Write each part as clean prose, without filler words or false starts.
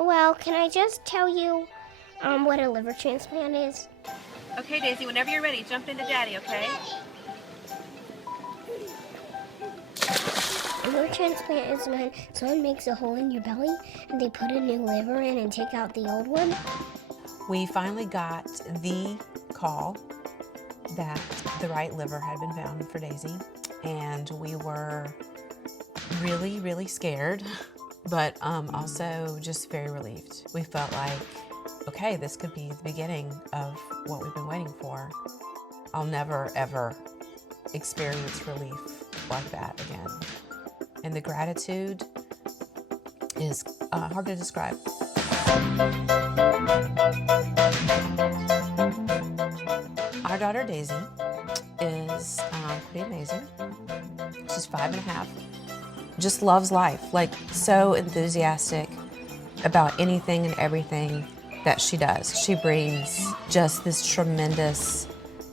Well, can I just tell you what a liver transplant is? Okay, Daisy, whenever you're ready, jump into Daddy, okay? A liver transplant is when someone makes a hole in your belly and they put a new liver in and take out the old one. We finally got the call that the right liver had been found for Daisy, and we were really, really scared, but also just very relieved. We felt like, okay, this could be the beginning of what we've been waiting for. I'll never, ever experience relief like that again. And the gratitude is hard to describe. Our daughter Daisy is pretty amazing. She's 5.5. Just loves life, like so enthusiastic about anything and everything that she does. She brings just this tremendous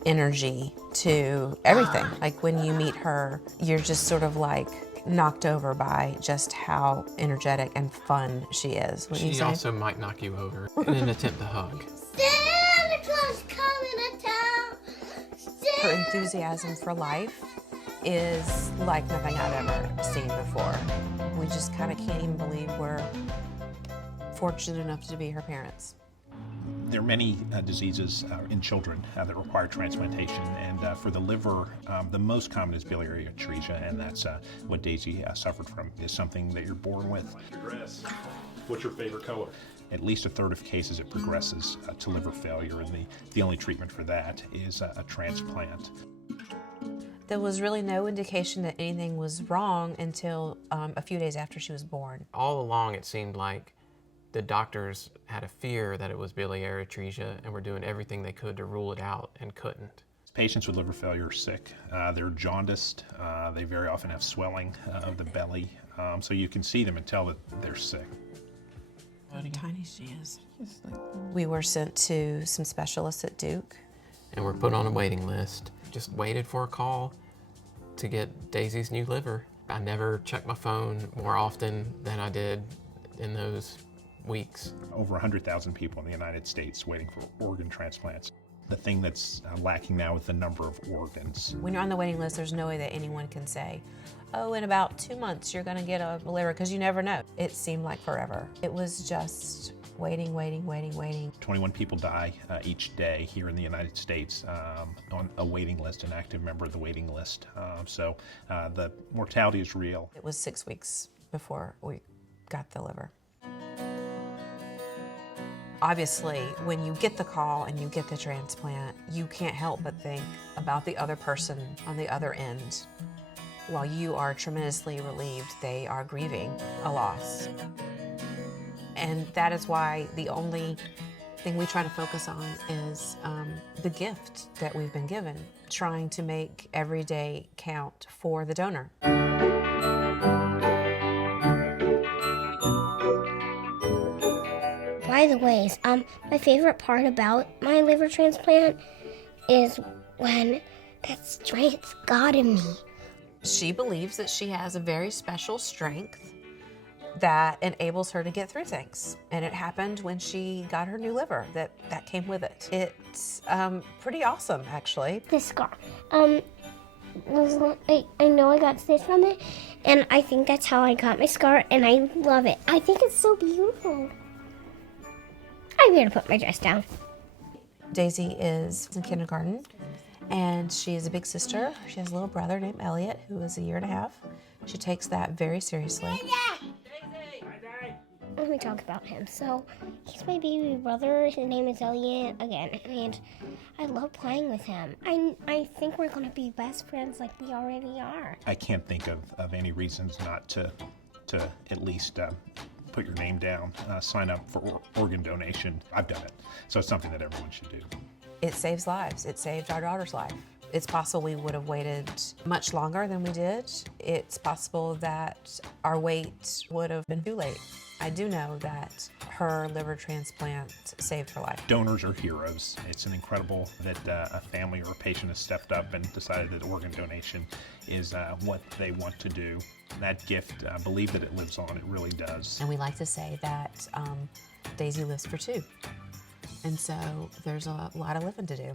energy to everything. Like when you meet her, you're just sort of like knocked over by just how energetic and fun she is. She also might knock you over in an attempt to hug. Santa Claus coming to town. Her enthusiasm for life is like nothing I've ever seen before. We just kind of can't even believe we're fortunate enough to be her parents. There are many diseases in children that require transplantation, and for the liver, the most common is biliary atresia, and that's what Daisy suffered from. Is something that you're born with. Progress. What's your favorite color? At least a third of cases it progresses to liver failure, and the only treatment for that is a transplant. There was really no indication that anything was wrong until a few days after she was born. All along it seemed like the doctors had a fear that it was biliary atresia and were doing everything they could to rule it out and couldn't. Patients with liver failure are sick. They're jaundiced. They very often have swelling of the belly. So you can see them and tell that they're sick. How tiny she is. We were sent to some specialists at Duke. And we're put on a waiting list. Just waited for a call to get Daisy's new liver. I never checked my phone more often than I did in those weeks. Over 100,000 people in the United States waiting for organ transplants. The thing that's lacking now is the number of organs. When you're on the waiting list, there's no way that anyone can say, oh, in about 2 months you're going to get a liver, because you never know. It seemed like forever. It was just waiting, waiting, waiting, waiting. 21 people die each day here in the United States on a waiting list, an active member of the waiting list. So the mortality is real. It was 6 weeks before we got the liver. Obviously, when you get the call and you get the transplant, you can't help but think about the other person on the other end. While you are tremendously relieved, they are grieving a loss. And that is why the only thing we try to focus on is the gift that we've been given, trying to make every day count for the donor. By the way, my favorite part about my liver transplant is when that strength got in me. She believes that she has a very special strength that enables her to get through things. And it happened when she got her new liver, that came with it. It's pretty awesome, actually. This scar. I know I got stitched from it, and I think that's how I got my scar, and I love it. I think it's so beautiful. I'm here to put my dress down. Daisy is in kindergarten, and she is a big sister. She has a little brother named Elliot, who is 1.5 years. She takes that very seriously. Let me talk about him. So, he's my baby brother. His name is Elliot again, and I love playing with him. I think we're gonna be best friends like we already are. I can't think of any reasons not to at least put your name down, sign up for organ donation. I've done it, so it's something that everyone should do. It saves lives. It saved our daughter's life. It's possible we would have waited much longer than we did. It's possible that our wait would have been too late. I do know that her liver transplant saved her life. Donors are heroes. It's incredible that a family or a patient has stepped up and decided that organ donation is what they want to do. That gift, believe that it lives on. It really does. And we like to say that Daisy lives for two. And so there's a lot of living to do.